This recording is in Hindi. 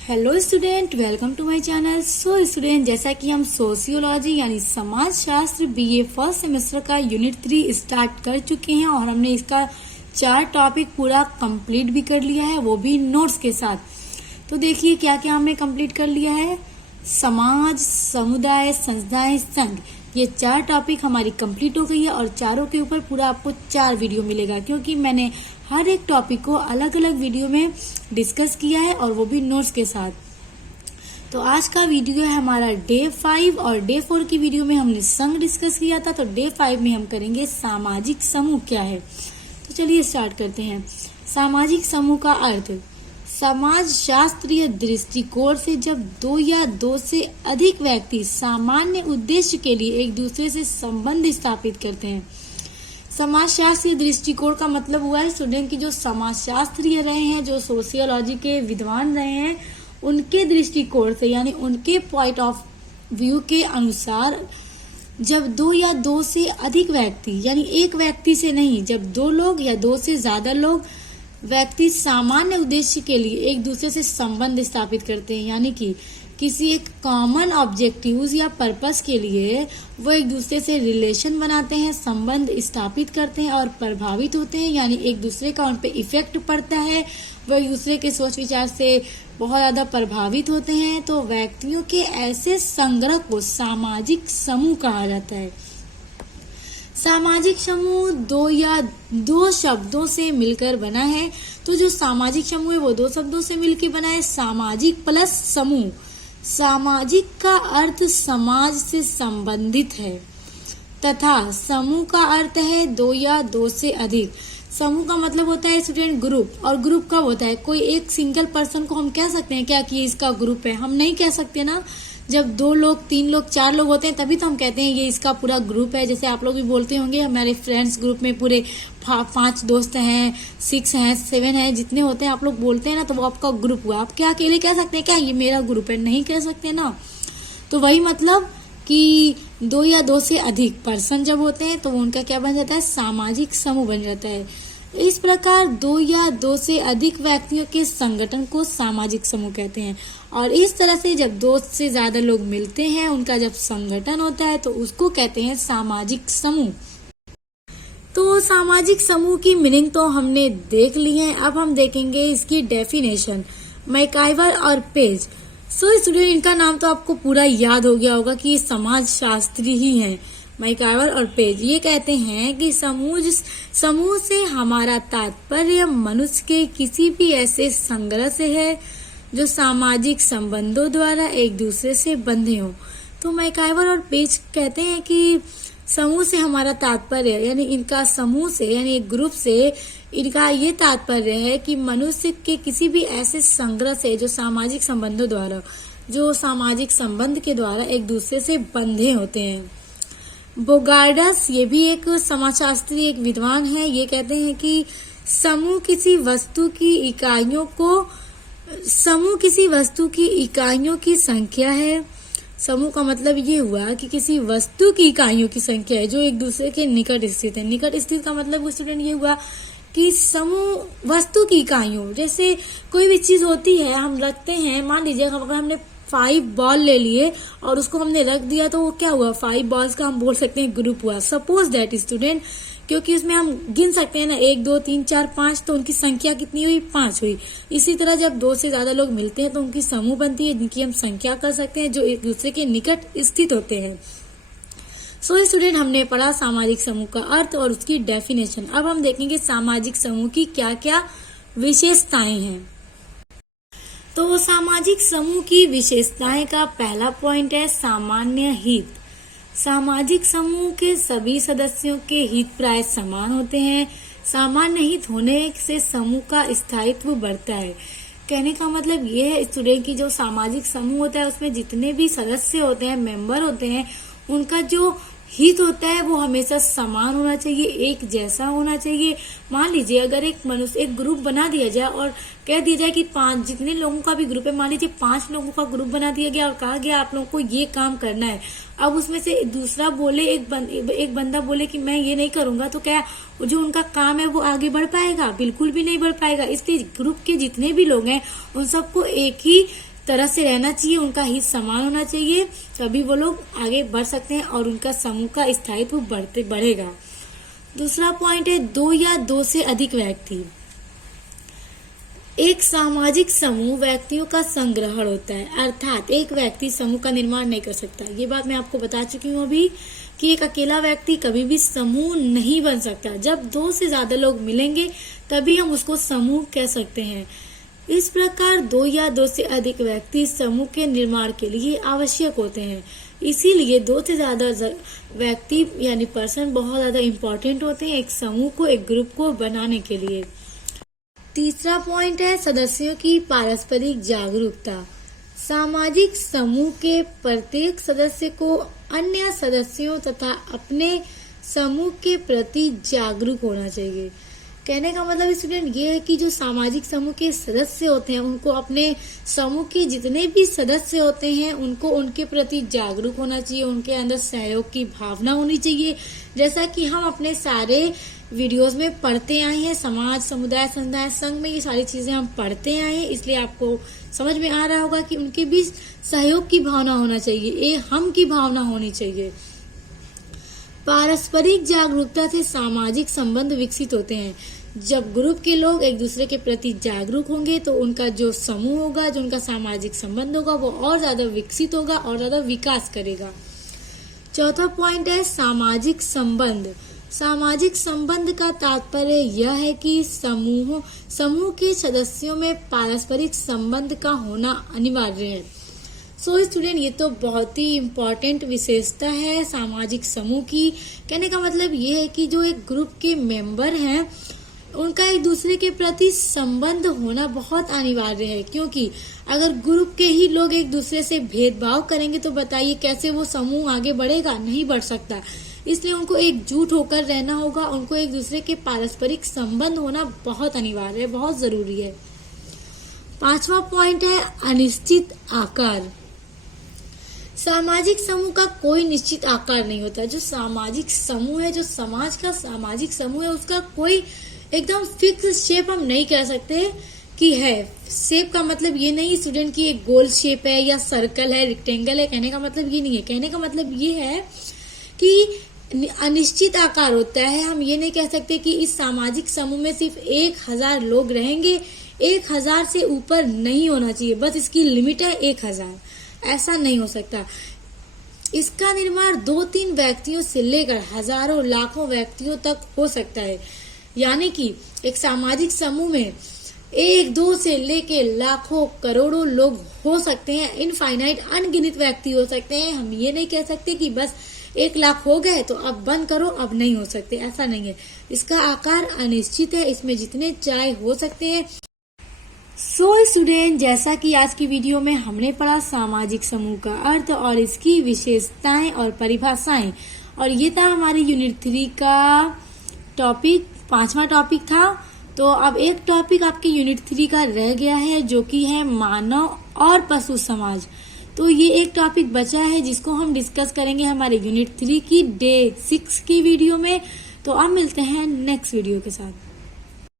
Hello student, welcome to my channel. So student, जैसा कि हम सोशियोलॉजी यानी समाज शास्त्र बीए फर्स्ट सेमेस्टर का यूनिट 3 स्टार्ट कर चुके हैं और हमने इसका 4 टॉपिक पूरा कंप्लीट भी कर लिया है, वो भी नोट्स के साथ। तो देखिए क्या क्या हमने कंप्लीट कर लिया है। समाज, समुदाय, संस्थाएं, संघ, ये 4 टॉपिक हमारी कंप्लीट हो गई है और चारों के ऊपर पूरा आपको 4 वीडियो मिलेगा, क्योंकि मैंने हर एक टॉपिक को अलग अलग वीडियो में डिस्कस किया है और वो भी नोट्स के साथ। तो आज का वीडियो है हमारा डे 5 और डे 4 की वीडियो में हमने संघ डिस्कस किया था। तो डे 5 में हम करेंगे सामाजिक समूह क्या है। तो चलिए स्टार्ट करते हैं। सामाजिक समूह का अर्थ, समाज शास्त्रीय दृष्टिकोण से जब 2 या 2 से अधिक व्यक्ति सामान्य उद्देश्य के लिए एक दूसरे से संबंध स्थापित करते हैं। समाज शास्त्रीय दृष्टिकोण का मतलब हुआ है स्टूडेंट की जो समाज शास्त्रीय रहे हैं, जो सोशियोलॉजी के विद्वान रहे हैं, उनके दृष्टिकोण से यानी उनके पॉइंट ऑफ व्यू के अनुसार जब 2 या 2 से अधिक व्यक्ति यानी एक व्यक्ति से नहीं, जब 2 लोग या 2 से ज्यादा लोग व्यक्ति सामान्य उद्देश्य के लिए एक दूसरे से संबंध स्थापित करते हैं, यानी कि किसी एक कॉमन ऑब्जेक्टिव्स या पर्पस के लिए वो एक दूसरे से रिलेशन बनाते हैं, संबंध स्थापित करते हैं और प्रभावित होते हैं, यानी एक दूसरे का उन पे इफेक्ट पड़ता है, वो एक दूसरे के सोच विचार से बहुत ज्यादा प्रभावित होते हैं। तो व्यक्तियों के ऐसे संग्रह को सामाजिक समूह कहा जाता है। सामाजिक समूह 2 या 2 शब्दों से मिलकर बना है। तो जो सामाजिक समूह है वो 2 शब्दों से मिलकर बना है, सामाजिक प्लस समूह। सामाजिक का अर्थ समाज से संबंधित है तथा समूह का अर्थ है 2 या 2 से अधिक। समूह का मतलब होता है स्टूडेंट ग्रुप, और ग्रुप कब होता है, कोई एक सिंगल पर्सन को हम कह सकते हैं क्या कि ये इसका ग्रुप है, हम नहीं कह सकते ना। जब 2 लोग, 3 लोग, 4 लोग होते हैं तभी तो हम कहते हैं ये इसका पूरा ग्रुप है। जैसे आप लोग भी बोलते होंगे हमारे फ्रेंड्स ग्रुप में पूरे 5 दोस्त हैं, 6 हैं, 7 हैं, जितने होते हैं आप लोग बोलते हैं ना, तो वो आपका ग्रुप हुआ। आप क्या अकेले कह सकते हैं क्या ये मेरा ग्रुप है, नहीं कह सकते ना। तो वही मतलब कि 2 या 2 से अधिक पर्सन जब होते हैं तो उनका क्या बन जाता है, सामाजिक समूह बन जाता है। इस प्रकार 2 या 2 से अधिक व्यक्तियों के संगठन को सामाजिक समूह कहते हैं। और इस तरह से जब 2 से ज्यादा लोग मिलते हैं, उनका जब संगठन होता है तो उसको कहते हैं सामाजिक समूह। तो सामाजिक समूह की मीनिंग तो हमने देख ली है, अब हम देखेंगे इसकी डेफिनेशन। मैकाइवर और पेज। सो स्टूडेंट, इनका नाम तो आपको पूरा याद हो गया होगा कि ये समाज शास्त्री ही हैं। मैकाइवर और पेज ये कहते हैं कि समूह से हमारा तात्पर्य मनुष्य के किसी भी ऐसे संग्रह से है जो सामाजिक संबंधों द्वारा एक दूसरे से बंधे हो। तो मैकाइवर और पेज कहते हैं कि समूह से हमारा तात्पर्य यानी इनका समूह से यानी एक ग्रुप से इनका ये तात्पर्य है कि मनुष्य के किसी भी ऐसे संग्रह से जो सामाजिक संबंधों द्वारा, जो सामाजिक संबंध के द्वारा एक दूसरे से बंधे होते हैं। बोगार्डस ये भी एक समाजशास्त्री, एक विद्वान है, ये कहते हैं कि समूह किसी वस्तु की इकाइयों की संख्या है। समूह का मतलब ये हुआ कि किसी वस्तु की इकाइयों की संख्या है जो एक दूसरे के निकट स्थित है। निकट स्थित का मतलब स्टूडेंट ये हुआ कि समूह वस्तु की इकाइयों, जैसे कोई भी चीज होती है हम रखते हैं, मान लीजिए अगर हमने 5 बॉल ले लिए और उसको हमने रख दिया तो वो क्या हुआ, 5 बॉल्स का हम बोल सकते हैं ग्रुप हुआ। सपोज दैट स्टूडेंट, क्योंकि उसमें हम गिन सकते हैं ना 1 2 3 4 5, तो उनकी संख्या कितनी हुई, 5 हुई। इसी तरह जब 2 से ज्यादा लोग मिलते हैं तो उनकी समूह बनती है जिनकी हम संख्या कर सकते हैं, जो एक दूसरे के निकट स्थित होते हैं। सो स्टूडेंट, हमने पढ़ा सामाजिक समूह का अर्थ और उसकी डेफिनेशन। अब हम देखेंगे सामाजिक समूह की क्या क्या विशेषताएं हैं। तो सामाजिक समूह की विशेषताएं का पहला पॉइंट है सामान्य हित। सामाजिक समूह के सभी सदस्यों के हित प्राय समान होते हैं। सामान्य हित होने से समूह का स्थायित्व बढ़ता है। कहने का मतलब ये है स्टूडेंट की जो सामाजिक समूह होता है उसमें जितने भी सदस्य होते हैं, मेंबर होते हैं, उनका जो हित होता है वो हमेशा समान होना चाहिए, एक जैसा होना चाहिए। मान लीजिए अगर एक ग्रुप बना दिया जाए और कह दिया जाए कि 5 जितने लोगों का भी ग्रुप है, मान लीजिए 5 लोगों का ग्रुप बना दिया गया और कहा गया आप लोगों को ये काम करना है। अब उसमें से दूसरा बोले, एक बंदा बोले कि मैं ये नहीं करूंगा, तो क्या जो उनका काम है वो आगे बढ़ पाएगा? बिल्कुल भी नहीं बढ़ पाएगा। इसलिए ग्रुप के जितने भी लोग हैं उन सबको एक ही तरह से रहना चाहिए, उनका हित समान होना चाहिए, तभी वो लोग आगे बढ़ सकते हैं और उनका समूह का स्थायित्व बढ़ेगा। दूसरा पॉइंट है 2 या 2 से अधिक व्यक्ति। एक सामाजिक समूह व्यक्तियों का संग्रहण होता है, अर्थात एक व्यक्ति समूह का निर्माण नहीं कर सकता। ये बात मैं आपको बता चुकी हूँ अभी कि एक अकेला व्यक्ति कभी भी समूह नहीं बन सकता। जब 2 से ज्यादा लोग मिलेंगे तभी हम उसको समूह कह सकते हैं। इस प्रकार 2 या 2 से अधिक व्यक्ति समूह के निर्माण के लिए आवश्यक होते हैं। इसीलिए 2 से ज्यादा व्यक्ति यानी पर्सन बहुत ज्यादा इम्पोर्टेंट होते हैं एक समूह को, एक ग्रुप को बनाने के लिए। तीसरा पॉइंट है सदस्यों की पारस्परिक जागरूकता। सामाजिक समूह के प्रत्येक सदस्य को अन्य सदस्यों तथा अपने समूह के प्रति जागरूक होना चाहिए। कहने का मतलब स्टूडेंट ये है कि जो सामाजिक समूह के सदस्य होते हैं उनको अपने समूह के जितने भी सदस्य होते हैं उनको उनके प्रति जागरूक होना चाहिए, उनके अंदर सहयोग की भावना होनी चाहिए। जैसा कि हम अपने सारे वीडियोस में पढ़ते आए हैं, समाज, समुदाय, संस्था, संघ में ये सारी चीजें हम पढ़ते आए हैं, इसलिए आपको समझ में आ रहा होगा कि उनके बीच सहयोग की भावना होना चाहिए, ये हम की भावना होनी चाहिए। पारस्परिक जागरूकता से सामाजिक संबंध विकसित होते हैं। जब ग्रुप के लोग एक दूसरे के प्रति जागरूक होंगे तो उनका जो समूह होगा, जो उनका सामाजिक संबंध होगा वो और ज्यादा विकसित होगा और ज्यादा विकास करेगा। चौथा पॉइंट है सामाजिक संबंध। सामाजिक संबंध का तात्पर्य यह है कि समूह के सदस्यों में पारस्परिक संबंध का होना अनिवार्य है। सो स्टूडेंट ये तो बहुत ही इम्पोर्टेंट विशेषता है सामाजिक समूह की। कहने का मतलब ये है कि जो एक ग्रुप के मेंबर हैं उनका एक दूसरे के प्रति संबंध होना बहुत अनिवार्य है, क्योंकि अगर ग्रुप के ही लोग एक दूसरे से भेदभाव करेंगे तो बताइए कैसे वो समूह आगे बढ़ेगा, नहीं बढ़ सकता। इसलिए उनको एकजुट होकर रहना होगा, उनको एक दूसरे के पारस्परिक संबंध होना बहुत अनिवार्य है, बहुत जरूरी है। पांचवा पॉइंट है अनिश्चित आकार। सामाजिक समूह का कोई निश्चित आकार नहीं होता। जो सामाजिक समूह है, जो समाज का सामाजिक समूह है, उसका कोई एकदम फिक्स शेप हम नहीं कह सकते कि है। शेप का मतलब ये नहीं स्टूडेंट कि एक गोल शेप है या सर्कल है, रेक्टेंगल है, कहने का मतलब ये नहीं है। कहने का मतलब ये है कि अनिश्चित आकार होता है। हम ये नहीं कह सकते कि इस सामाजिक समूह में सिर्फ 1000 लोग रहेंगे, 1000 से ऊपर नहीं होना चाहिए, बस इसकी लिमिट है 1000, ऐसा नहीं हो सकता। इसका निर्माण 2-3 व्यक्तियों से लेकर हजारों लाखों व्यक्तियों तक हो सकता है। यानी कि एक सामाजिक समूह में 1-2 से लेके लाखों करोड़ों लोग हो सकते हैं, इनफाइनाइट अनगिनत व्यक्ति हो सकते हैं। हम ये नहीं कह सकते कि बस 1 लाख हो गए तो अब बंद करो, अब नहीं हो सकते, ऐसा नहीं है। इसका आकार अनिश्चित है, इसमें जितने चाहे हो सकते हैं। सो स्टूडेंट, जैसा कि आज की वीडियो में हमने पढ़ा सामाजिक समूह का अर्थ और इसकी विशेषताएं और परिभाषाएं, और ये था हमारी यूनिट 3 का टॉपिक, 5वां टॉपिक था। तो अब एक टॉपिक आपके यूनिट 3 का रह गया है जो कि है मानव और पशु समाज। तो ये एक टॉपिक बचा है जिसको हम डिस्कस करेंगे हमारे यूनिट 3 की डे 6 की वीडियो में। तो अब मिलते हैं नेक्स्ट वीडियो के साथ।